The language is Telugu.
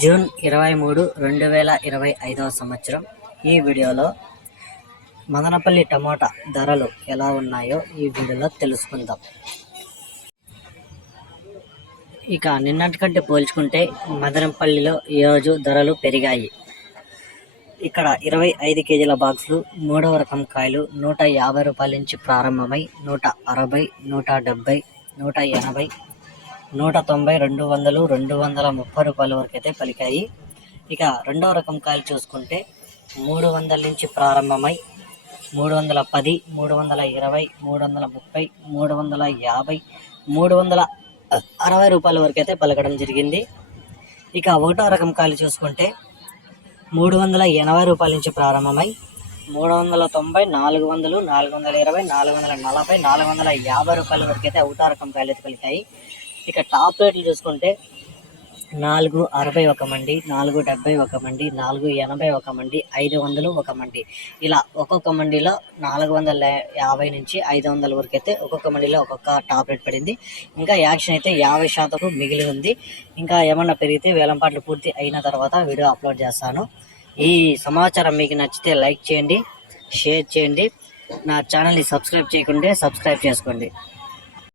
జూన్ ఇరవై మూడు రెండు వేల ఇరవై ఐదవ సంవత్సరం. ఈ వీడియోలో మదనపల్లి టమోటా ధరలు ఎలా ఉన్నాయో ఈ వీడియోలో తెలుసుకుందాం. ఇక నిన్నటి కంటే పోల్చుకుంటే మదనపల్లిలో ఈరోజు ధరలు పెరిగాయి. ఇక్కడ ఇరవై ఐదు కేజీల బాక్సులు మూడవ రకం కాయలు నూట యాభై రూపాయల నుంచి ప్రారంభమై నూట అరవై నూట డెబ్బై నూట ఎనభై నూట తొంభై రెండు వందలు రెండు వందల ముప్పై రూపాయల వరకు అయితే పలికాయి. ఇక రెండో రకం కాయలు చూసుకుంటే మూడు వందల నుంచి ప్రారంభమై మూడు వందల పది మూడు వందల ఇరవై మూడు వందల ముప్పై మూడు వందల యాభై మూడు వందల అరవై రూపాయల వరకు అయితే పలకడం జరిగింది. ఇక ఒకటో రకం కాయలు చూసుకుంటే మూడు వందల ఎనభై రూపాయల నుంచి ప్రారంభమై మూడు వందల తొంభై నాలుగు వందలు నాలుగు వందల ఇరవై నాలుగు వందల నలభై నాలుగు వందల యాభై రూపాయల వరకు అయితే ఒకటో రకం కాయలు అయితే పలికాయి. ఇక టాప్ రేట్లు చూసుకుంటే నాలుగు అరవై ఒక మండి నాలుగు డెబ్బై ఒక మండి నాలుగు ఎనభై ఒక మండి ఐదు వందలు ఒక మండి ఇలా ఒక్కొక్క మండిలో నాలుగు వందల యాభై నుంచి ఐదు వందల వరకు అయితే ఒక్కొక్క మండిలో ఒక్కొక్క టాప్ రేట్ పడింది. ఇంకా యాక్షన్ అయితే యాభై శాతం మిగిలి ఉంది. ఇంకా ఏమన్నా పెరిగితే వేలంపాట్లు పూర్తి అయిన తర్వాత వీడియో అప్లోడ్ చేస్తాను. ఈ సమాచారం మీకు నచ్చితే లైక్ చేయండి షేర్ చేయండి. నా ఛానల్ని సబ్స్క్రైబ్ చేయకుంటే సబ్స్క్రైబ్ చేసుకోండి.